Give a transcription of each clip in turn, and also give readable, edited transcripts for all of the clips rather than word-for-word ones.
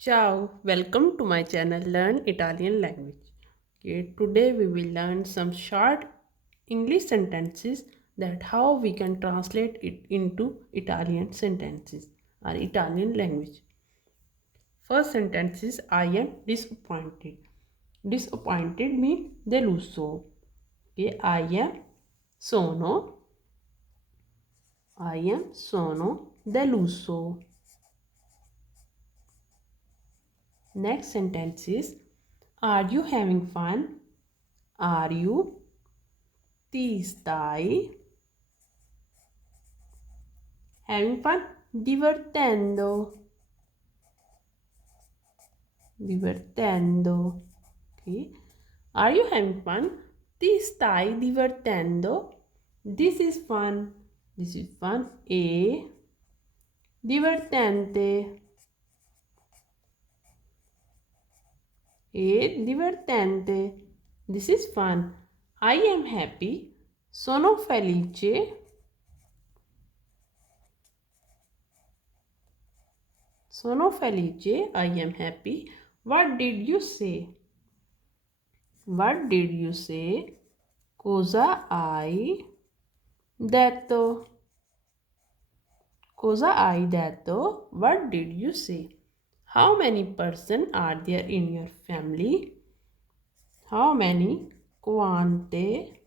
Ciao, welcome to my channel Learn Italian Language. Okay, today we will learn some short English sentences that how we can translate it into Italian sentences or Italian language. First sentence is I am disappointed. Disappointed means deluso. Okay, sono sono deluso. Next sentence is are you having fun? Are you? Ti stai having fun? Divertendo. Divertendo. Okay. Are you having fun? Ti stai divertendo? This is fun. This is fun. Divertente. Divertente. This is fun. I am happy. Sono felice. Sono felice. I am happy. What did you say? What did you say? Cosa hai detto? Cosa hai detto? What did you say? How many persons are there in your family? How many? Quante?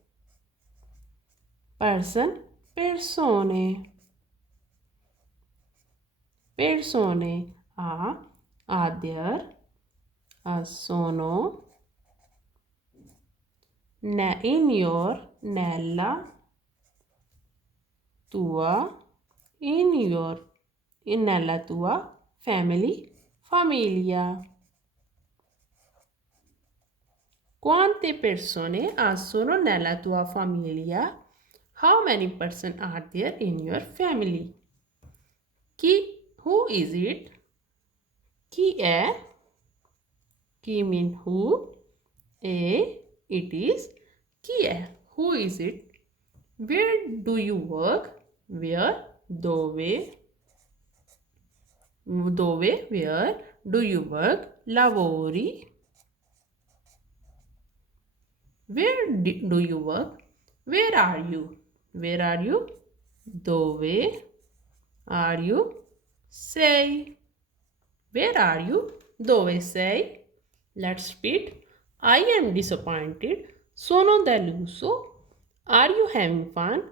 Persone. Persone. Are there? Sono. In your. Nella. Tua. Nella tua family. Famiglia. Quante persone sono nella tua famiglia? How many persons are there in your family? Who is it? Chi è? Chi mean who? It is. Chi è? Who is it? Where do you work? Where? Dove? Dove? Where do you work? Lavori? Where do you work? Where are you? Where are you? Dove are you? Sei. Where are you? Dove sei? Let's repeat. I am disappointed. Sono deluso. Are you having fun?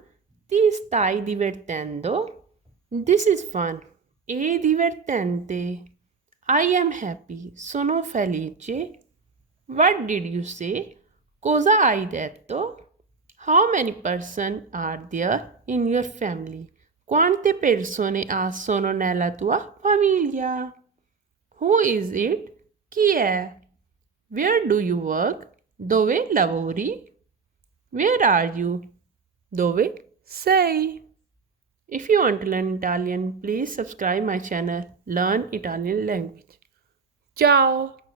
Ti stai divertendo? This is fun. È divertente. I am happy. Sono felice. What did you say? Cosa hai detto? How many persons are there in your family? Quante persone sono nella tua famiglia? Who is it? Chi è? Where do you work? Dove lavori? Where are you? Dove sei? If you want to learn Italian, please subscribe my channel Learn Italian Language. Ciao!